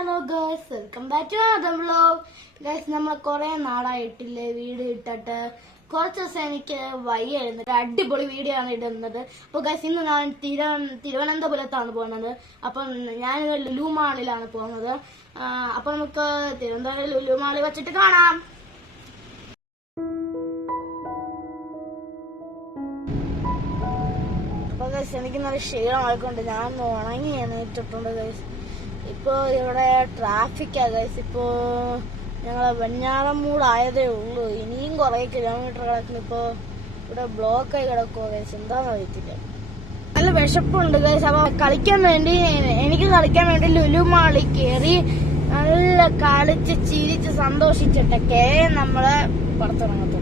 Hello girls welcome back to other vlog. Girls നമ്മൾ കുറെ നാളായിട്ടില്ലേ വീട് ഇട്ടിട്ട്. കുറച്ച് ദിവസം എനിക്ക് വയ്യായിരുന്നു. അടിപൊളി വീഡിയോ ആണ് ഇടുന്നത്. അപ്പോൾ ഗൈസ് ഇന്ന് ഞാൻ തിരു തിരുവനന്തപുരത്താണ് പോകുന്നത്. അപ്പം ഞാൻ ലുലു മാളിലാണ് പോകുന്നത്. അപ്പം നമുക്ക് തിരുവനന്തപുരം ലുലു മാളിൽ വെച്ചിട്ട് കാണാം. അപ്പൊ ഗൈസ് എനിക്ക് നല്ല ക്ഷീണമായിക്കൊണ്ട് ഞാൻ ഉണങ്ങി എണീറ്റിട്ടുണ്ട് ഗൈസ്. ഇപ്പൊ ഇവിടെ ട്രാഫിക്കാ ഗൈസ് ഇപ്പോ ഞങ്ങളെ വെഞ്ഞാറമ്മൂട് ആയതേ ഉള്ളൂ. ഇനിയും കുറെ കിലോമീറ്റർ കിടക്കുന്നു ഇപ്പോ ഇവിടെ ബ്ലോക്ക് ആയി കിടക്കുവോ ഗൈസ് എന്താന്ന് അറിയത്തില്ല. നല്ല വിശപ്പുണ്ട് ഗൈസ് അപ്പൊ കളിക്കാൻ വേണ്ടി എനിക്ക് കളിക്കാൻ വേണ്ടി ലുലുമാളി കയറി നല്ല കളിച്ച് ചിരിച്ച് സന്തോഷിച്ചിട്ടൊക്കെ നമ്മളെ പുറത്തിറങ്ങത്തുള്ളൂ.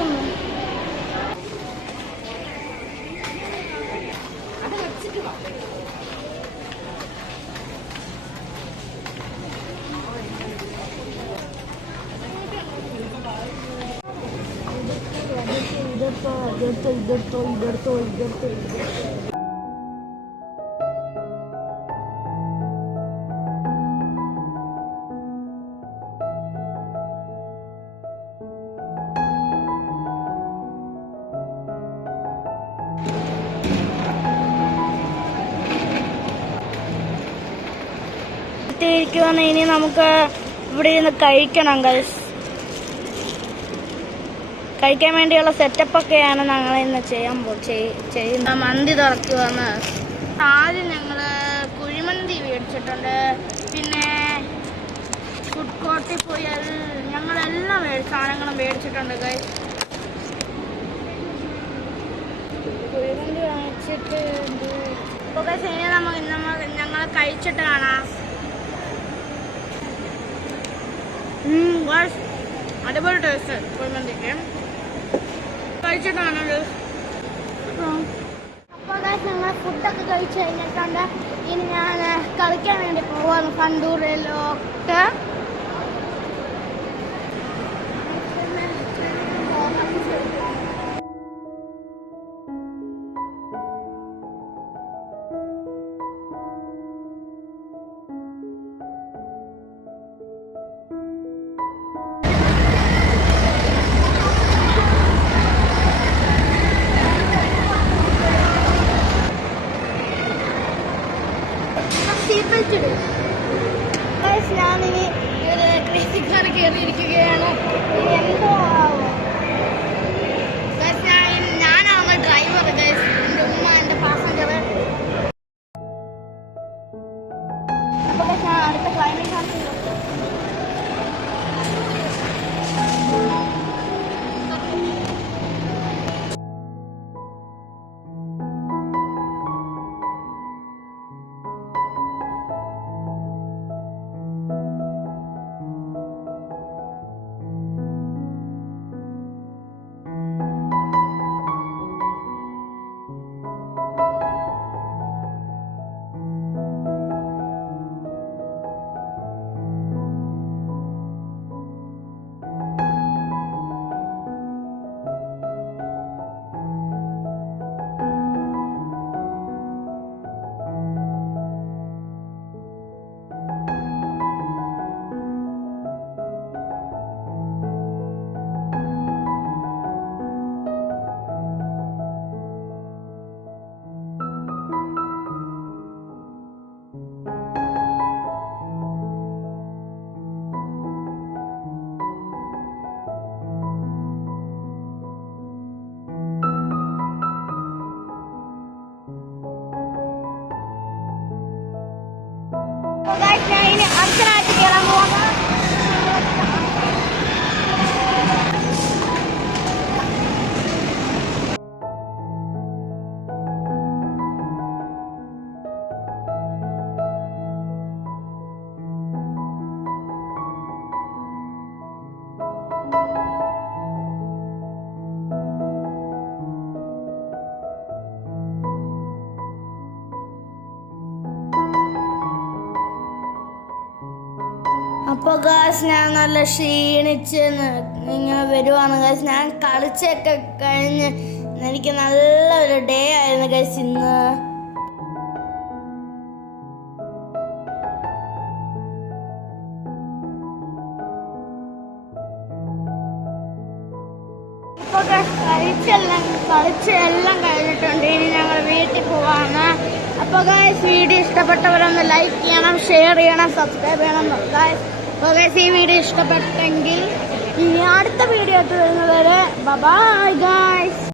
വിശക്കുന്നു അത് വെച്ചിട്ട് വാ. ഇതെടുത്തോ ഇതെടുത്തോ ഇതെടുത്തോ ഇതെടുത്തോ ഇതെടുത്തോ ഇരിക്കുവാണ് ഇനി നമുക്ക് ഇവിടെ ഇരുന്ന് കഴിക്കണം ഗൈസ് കഴിക്കാൻ വേണ്ടിയുള്ള സെറ്റപ്പ് ഒക്കെയാണ് ഞങ്ങൾ ഇന്ന് ചെയ്യാൻ പോ ചെയ്- ചെയ്യുന്നത്. മന്തി തുറക്കുവാണ്. ആദ്യം ഞങ്ങൾ കുഴിമന്തി മേടിച്ചിട്ടുണ്ട്. പിന്നെ ഫുഡ് കോർട്ടിൽ പോയി ഞങ്ങളെല്ലാം സാധനങ്ങളും മേടിച്ചിട്ടുണ്ട് ഗൈസ് കുഴിമന്തി വാങ്ങിച്ചിട്ട് ഇപ്പോൾ ഇനി നമ്മൾ ഞങ്ങൾ കഴിച്ചിട്ട് കാണാം. അടിപൊളി ടേസ്റ്റ് കുഴിമന്തിക്ക് കഴിച്ചിട്ടാണല്ലോ അപ്പോൾ ഞങ്ങൾ ഫുഡൊക്കെ കഴിച്ച് കഴിഞ്ഞിട്ടുണ്ട്. ഇനി ഞാൻ കളിക്കാൻ വേണ്ടി പോവാണ്. കണ്ടൂരിലോട്ട് സീറ്റ് ബെൽറ്റ് ഇടും ഞാനിനി കയറിയിരിക്കുകയാണ്. എന്തോ ആവോ? അപ്പൊ ഗാസ് ഞാൻ നല്ല ക്ഷീണിച്ച് നിങ്ങൾ വരുവാണ്. ഗാസ് ഞാൻ കളിച്ചൊക്കെ കഴിഞ്ഞ് എനിക്ക് നല്ല ഒരു ഡേ ആയിരുന്നു ഗാസ് ഇന്ന്. ഇപ്പൊ കളിച്ചെല്ലാം എല്ലാം കഴിഞ്ഞിട്ടുണ്ട്. ഇനി ഞങ്ങൾ വീട്ടിൽ പോവാണ്. അപ്പൊ ഗായ്സ് വീഡിയോ ഇഷ്ടപ്പെട്ടവരൊന്ന് ലൈക്ക് ചെയ്യണം ഷെയർ ചെയ്യണം സബ്സ്ക്രൈബ് ചെയ്യണം. ഗായ്സ് ഗായ്സ് ഈ വീഡിയോ ഇഷ്ടപ്പെട്ടെങ്കിൽ ഇനി അടുത്ത വീഡിയോ ആയിട്ട് വരുന്നവരെ ബൈ ഗായ്സ്